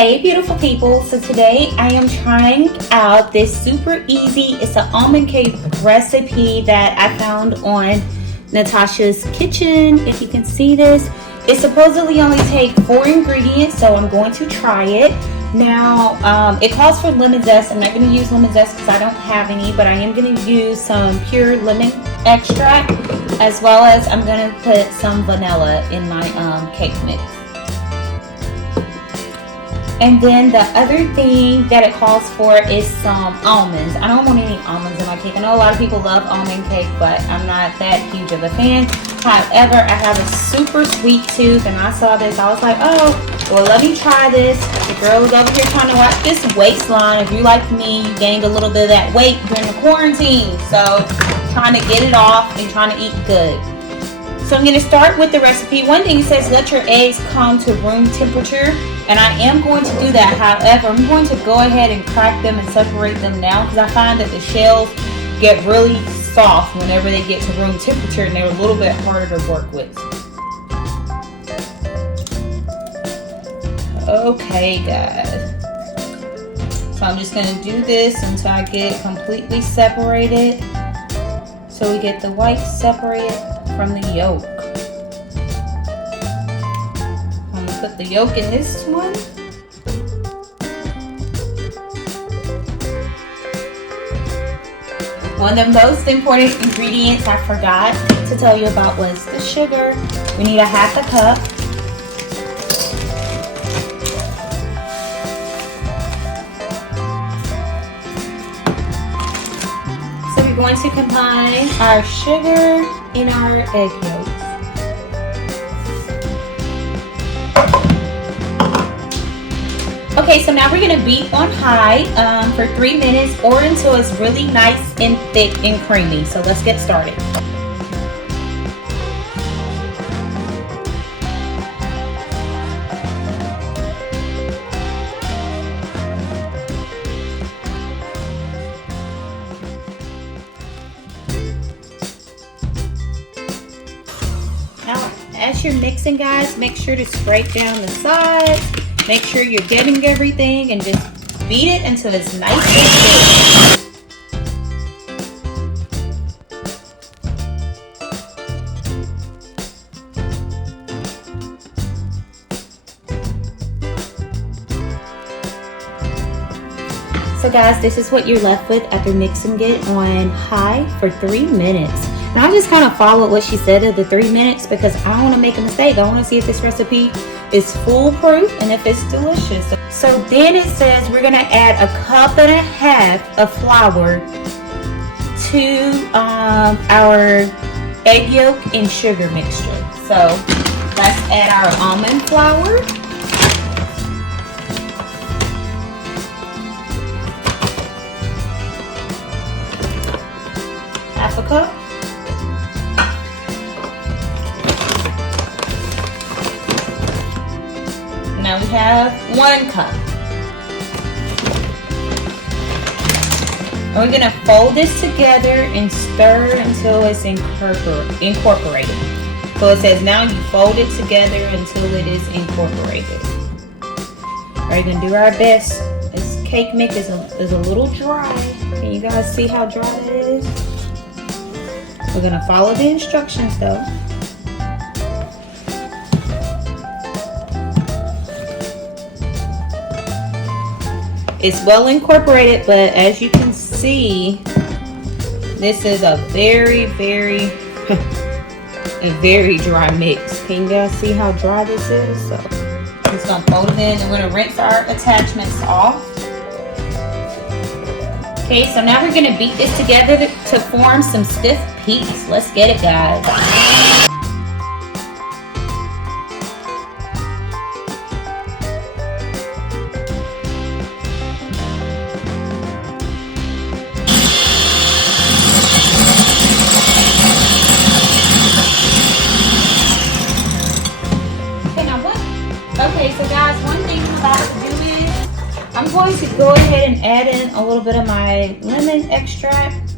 Hey beautiful people, so today I am trying out this super easy, it's an almond cake recipe that I found on Natasha's Kitchen. If you can see this, it supposedly only takes 4 ingredients, so I'm going to try it. Now, it calls for lemon zest. I'm not going to use lemon zest because I don't have any, but I am going to use some pure lemon extract, as well as I'm going to put some vanilla in my cake mix. And then the other thing that it calls for is some almonds. I don't want any almonds in my cake. I know a lot of people love almond cake, but I'm not that huge of a fan. However, I have a super sweet tooth, and I saw this. I was like, oh, well, let me try this. The girl was over here trying to watch this waistline. If you like me, you gained a little bit of that weight during the quarantine. So, trying to get it off and trying to eat good. So I'm going to start with the recipe. One thing it says, let your eggs come to room temperature. And I am going to do that. However, I'm going to go ahead and crack them and separate them now because I find that the shells get really soft whenever they get to room temperature and they're a little bit harder to work with. Okay, guys. So I'm just going to do this until I get it completely separated. So we get the white separated from the yolk. I'm gonna put the yolk in this one. One of the most important ingredients I forgot to tell you about was the sugar. We need a half a cup. So we're going to combine our sugar and our egg yolks. Okay, so now we're going to beat on high for 3 minutes or until it's really nice and thick and creamy. So let's get started. Now, as you're mixing, guys, make sure to scrape down the sides. Make sure you're getting everything and just beat it until it's nice and thick. So guys, this is what you're left with after mixing it on high for 3 minutes. Now I just kind of followed what she said of the 3 minutes because I don't want to make a mistake. I want to see if this recipe is foolproof and if it's delicious. So then it says we're going to add 1.5 cups of flour to our egg yolk and sugar mixture. So let's add our almond flour. Half a cup. Now we have 1 cup. And we're going to fold this together and stir until it's incorporated. So it says now you fold it together until it is incorporated. We're going to do our best. This cake mix is a little dry. Can you guys see how dry that is? We're going to follow the instructions though. It's well incorporated, but as you can see, this is a very, very, very dry mix. Can you guys see how dry this is? So I'm just gonna fold it in and we're gonna rinse our attachments off. Okay, so now we're gonna beat this together to form some stiff peaks. Let's get it, guys. Okay, so guys, one thing I'm about to do is I'm going to go ahead and add in a little bit of my lemon extract.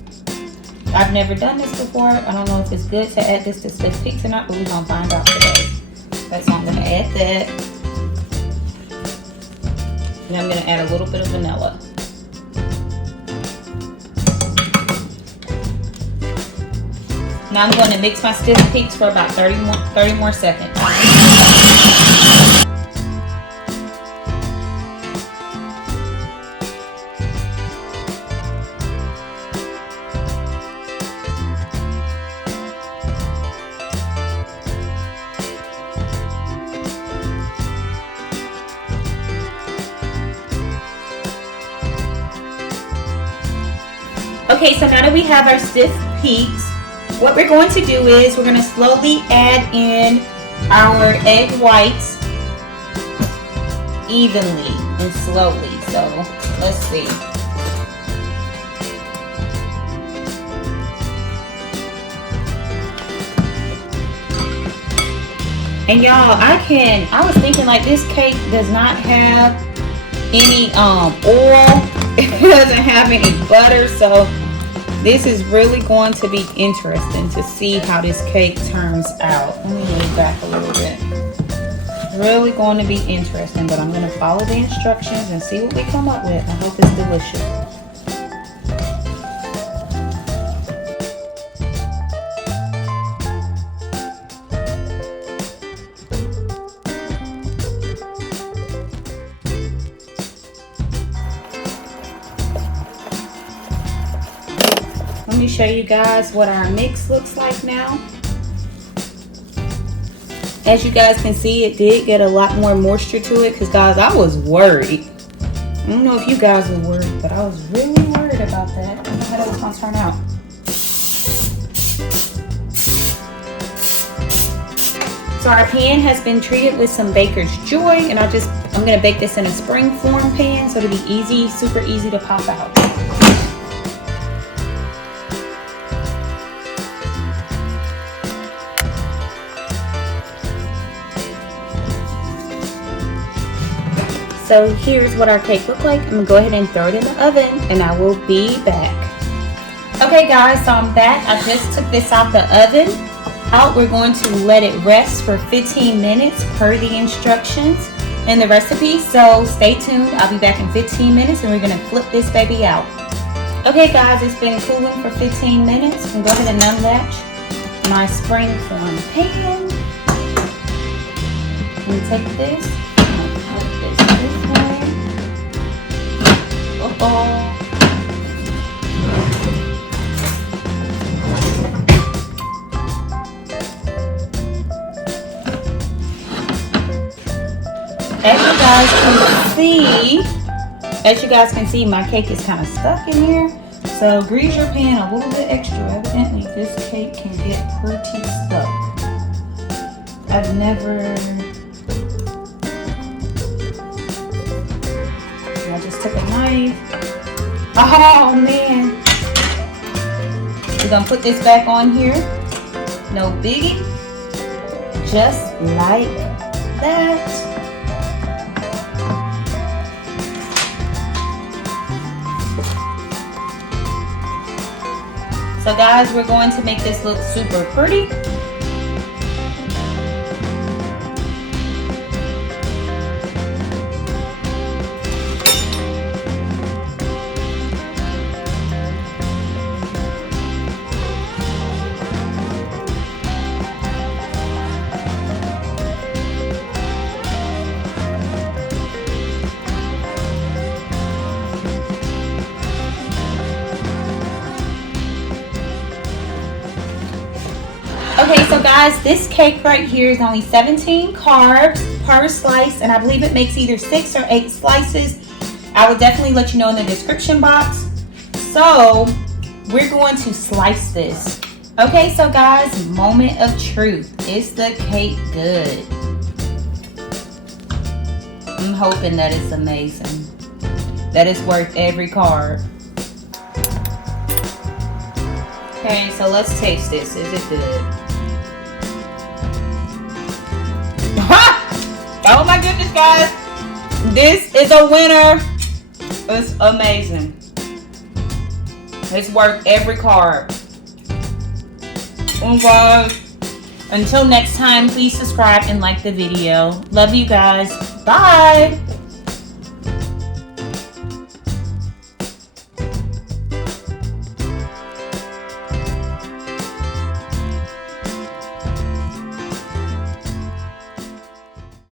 I've never done this before. I don't know if it's good to add this to stiff peaks or not, but we're going to find out today. Okay, so I'm going to add that. And I'm gonna add a little bit of vanilla. Now I'm going to mix my stiff peaks for about 30 more seconds. Okay, so now that we have our stiff peaks, what we're going to do is we're going to slowly add in our egg whites evenly and slowly. So let's see. And y'all, I was thinking like this cake does not have any oil. It doesn't have any butter, so this is really going to be interesting to see how this cake turns out. Let me move back a little bit. It's really going to be interesting, but I'm going to follow the instructions and see what we come up with. I hope it's delicious. Let me show you guys what our mix looks like now. As you guys can see, it did get a lot more moisture to it because, guys, I was worried. I don't know if you guys were worried, but I was really worried about that. I don't know how that was going to turn out. So our pan has been treated with some Baker's Joy, and I'm going to bake this in a springform pan so it'll be easy, super easy to pop out. So here's what our cake looks like. I'm gonna go ahead and throw it in the oven and I will be back. Okay guys, so I'm back. I just took this out the oven. We're going to let it rest for 15 minutes per the instructions in the recipe. So stay tuned. I'll be back in 15 minutes and we're gonna flip this baby out. Okay guys, it's been cooling for 15 minutes. I'm gonna go ahead and unlatch my springform pan. I'm gonna take this. As you guys can see, my cake is kind of stuck in here. So grease your pan a little bit extra. Evidently, this cake can get pretty stuck. I've never... I just took a knife. Oh man. We're gonna put this back on here. No biggie. Just like that. So guys, we're going to make this look super pretty. Okay, so guys, this cake right here is only 17 carbs per slice, and I believe it makes either 6 or 8 slices. I will definitely let you know in the description box. So, we're going to slice this. Okay, so guys, moment of truth. Is the cake good? I'm hoping that it's amazing. That it's worth every carb. Okay, so let's taste this. Is it good? Oh my goodness, guys. This is a winner. It's amazing. It's worth every carb. Oh guys. Until next time, please subscribe and like the video. Love you guys. Bye.